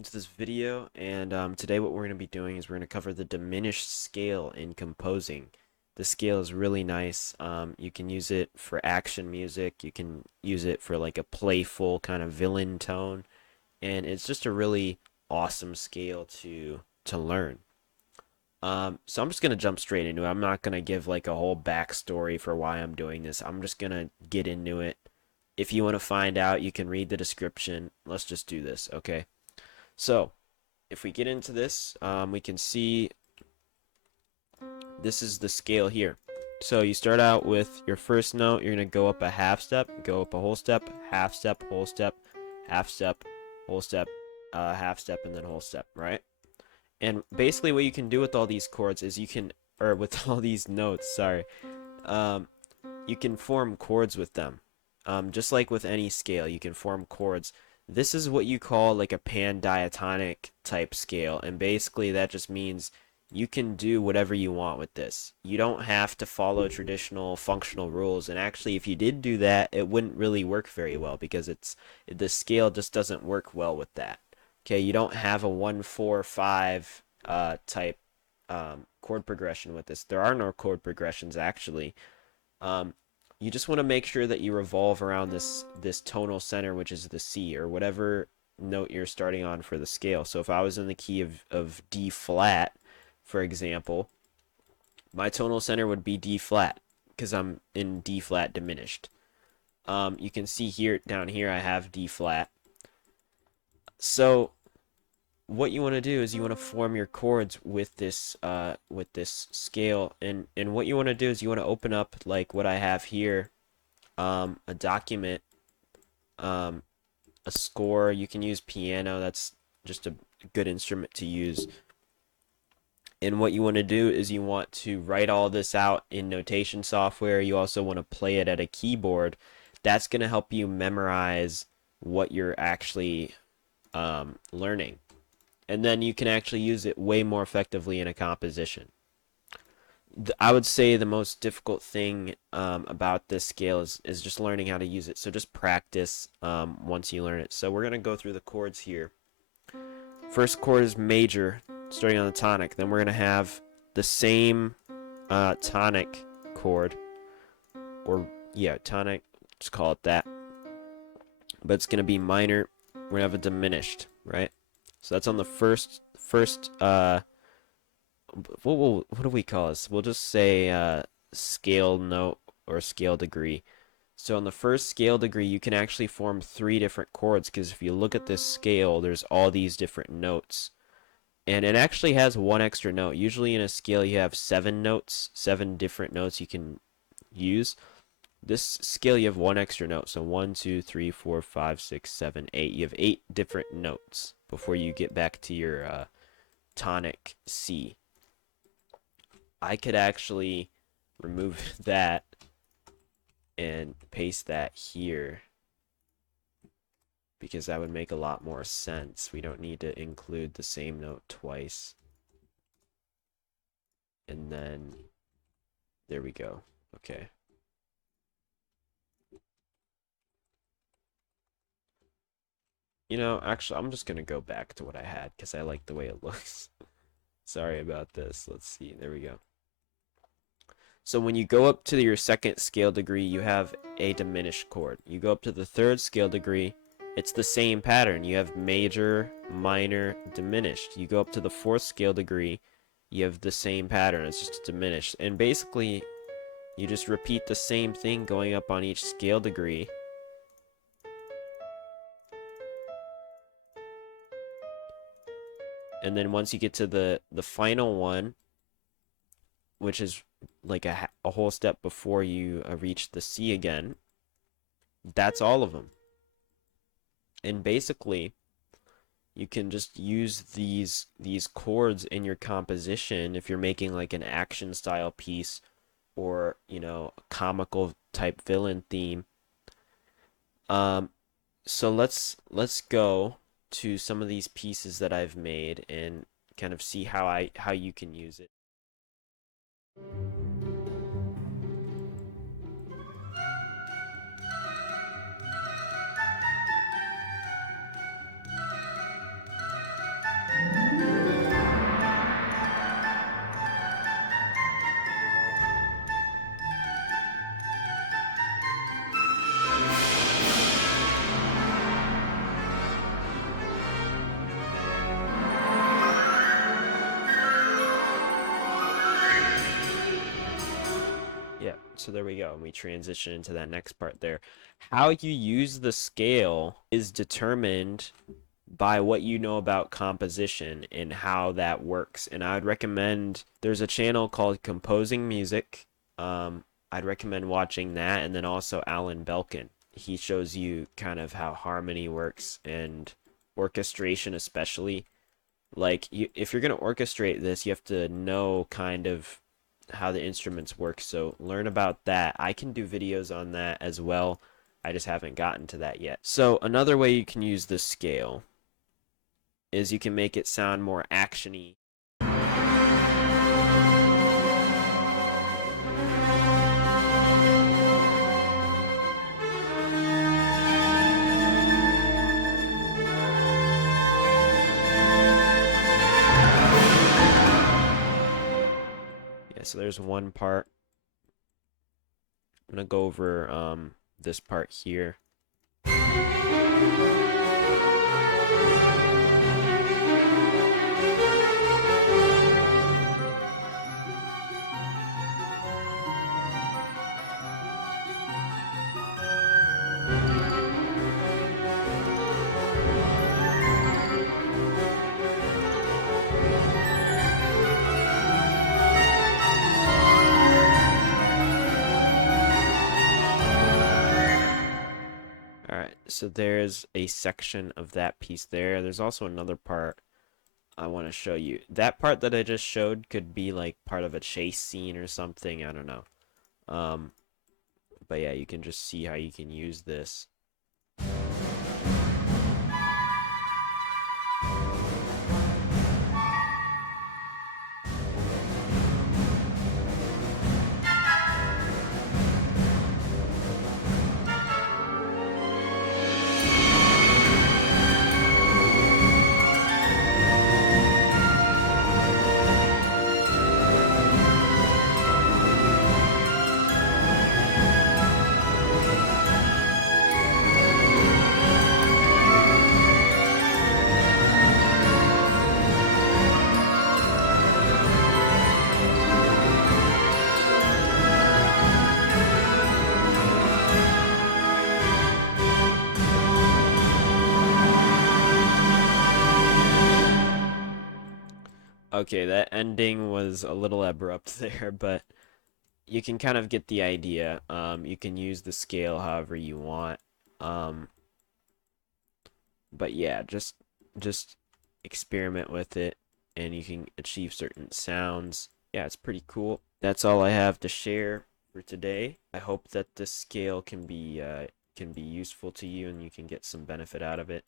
welcome to this video. And today what we're going to be doing is we're going to cover the diminished scale in composing. The scale is really nice. You can use it for action music. You can use it for like a playful kind of villain tone, and it's just a really awesome scale to learn. So I'm just gonna jump straight into it. I'm not gonna give like a whole backstory for why I'm doing this. I'm just gonna get into it. If you want to find out, you can read the description. Let's just do this, okay? So, if we get into this, we can see this is the scale here. So you start out with your first note, you're going to go up a half step, go up a whole step, half step, whole step, half step, whole step, half step, and then whole step, right? And basically what you can do with all these chords is or with all these notes, sorry, um, you can form chords with them. Just like with any scale, you can form chords. This is what you call like a pandiatonic type scale, and basically that just means you can do whatever you want with this. You don't have to follow traditional functional rules, and actually if you did do that, it wouldn't really work very well because the scale just doesn't work well with that. Okay, you don't have a 1 4 5 type chord progression with this. There are no chord progressions actually. Um, you just want to make sure that you revolve around this tonal center, which is the C, or whatever note you're starting on for the scale. So if I was in the key of D flat, for example, my tonal center would be D flat because I'm in D flat diminished. You can see here down here I have D flat. So what you want to do is you want to form your chords with this scale, and what you want to do is you want to open up like what I have here, a document, um, a score. You can use piano. That's just a good instrument to use. And what you want to do is you want to write all this out in notation software. You also want to play it at a keyboard. That's going to help you memorize what you're actually learning. And then you can actually use it way more effectively in a composition. I would say the most difficult thing about this scale is just learning how to use it. So just practice once you learn it. So we're going to go through the chords here. First chord is major, starting on the tonic. Then we're going to have the same tonic chord, or yeah, tonic, just call it that. But it's going to be minor. We're going to have a diminished, right? So that's on the first what do we call this? We'll just say scale note or scale degree. So on the first scale degree, you can actually form 3 different chords because if you look at this scale, there's all these different notes. And it actually has 1 extra note. Usually in a scale, you have 7 notes, 7 different notes you can use. This scale, you have 1 extra note. So 1, 2, 3, 4, 5, 6, 7, 8. You have 8 different notes before you get back to your tonic C. I could actually remove that and paste that here because that would make a lot more sense. We don't need to include the same note twice. And then there we go. Okay. You know, actually, I'm just going to go back to what I had because I like the way it looks. Sorry about this. Let's see. There we go. So when you go up to your second scale degree, you have a diminished chord. You go up to the third scale degree, it's the same pattern. You have major, minor, diminished. You go up to the fourth scale degree, you have the same pattern. It's just diminished. And basically, you just repeat the same thing going up on each scale degree. And then once you get to the final one, which is like a whole step before you reach the C again, that's all of them. And basically, you can just use these chords in your composition if you're making like an action style piece or, you know, a comical type villain theme. Um, so let's go to some of these pieces that I've made and kind of see how you can use it. So there we go, and we transition into that next part there. How you use the scale is determined by what you know about composition and how that works. And I would recommend, there's a channel called Composing Music. I'd recommend watching that, and then also Alan Belkin. He shows you kind of how harmony works and orchestration, especially. Like, if you're going to orchestrate this, you have to know kind of how the instruments work. So learn about that. I can do videos on that as well. I just haven't gotten to that yet. So another way you can use this scale is you can make it sound more actiony. Yeah, so there's one part. I'm gonna go over this part here. Alright, so there's a section of that piece there. There's also another part I want to show you. That part that I just showed could be like part of a chase scene or something. I don't know. But yeah, you can just see how you can use this. Okay, that ending was a little abrupt there, but you can kind of get the idea. You can use the scale however you want. But yeah, just experiment with it, and you can achieve certain sounds. Yeah, it's pretty cool. That's all I have to share for today. I hope that this scale can be useful to you and you can get some benefit out of it.